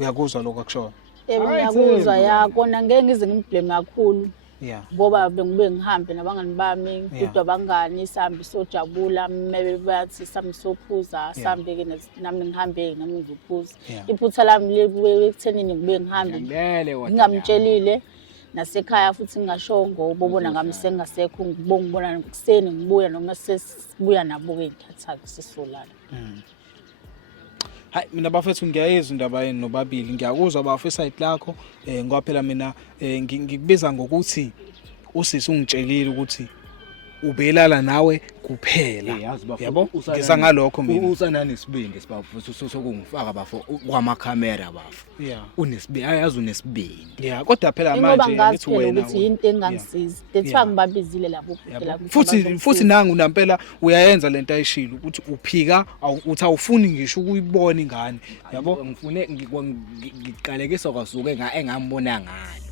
Uyakuzwa lokho akushoyo? Ngiyakuzwa ya kona ngeke ngize ngimblame kakhulu. Yeah. Ngoba bengibe ngihambe nabangani bami, kodwa abangani sihambe sojabula, maybe bathi sihambe sophuza, sihambe ke nami ngihambe nami ngiphuza. Iphutha lami libuye ekuthenini ngibe ngihambe. Ngingamtshelile nasekhaya futhi ngingashongo ubona ngami sengasekho ngibona kuseni ngibuya noma sesibuya nabo ke ngithatha sisolala. Hayi mina bafethu ngiyayizwa indaba yenu nobabili ngiyakuzwa bafisa lakho ngoba phela mina ngikubiza ngokuthi usisi ungitshelile ukuthi ubelala nawe kuphela yabo ngisa ngalokho mina usanani isibindi sibafo sokungifaka bafo kwamakhamera bafo unesibindi ayazi unesibindi kodwa phela manje ngithi wena ukuthi into engangisiza dethiwa ngibabizile labo kuphela futhi nangu nampela uyayenza lento ayishilo ukuthi uphika uthi awufuni ngisho ukuyibona ingane yabo ngifune ngiqalekisa kwasuke engambona ngani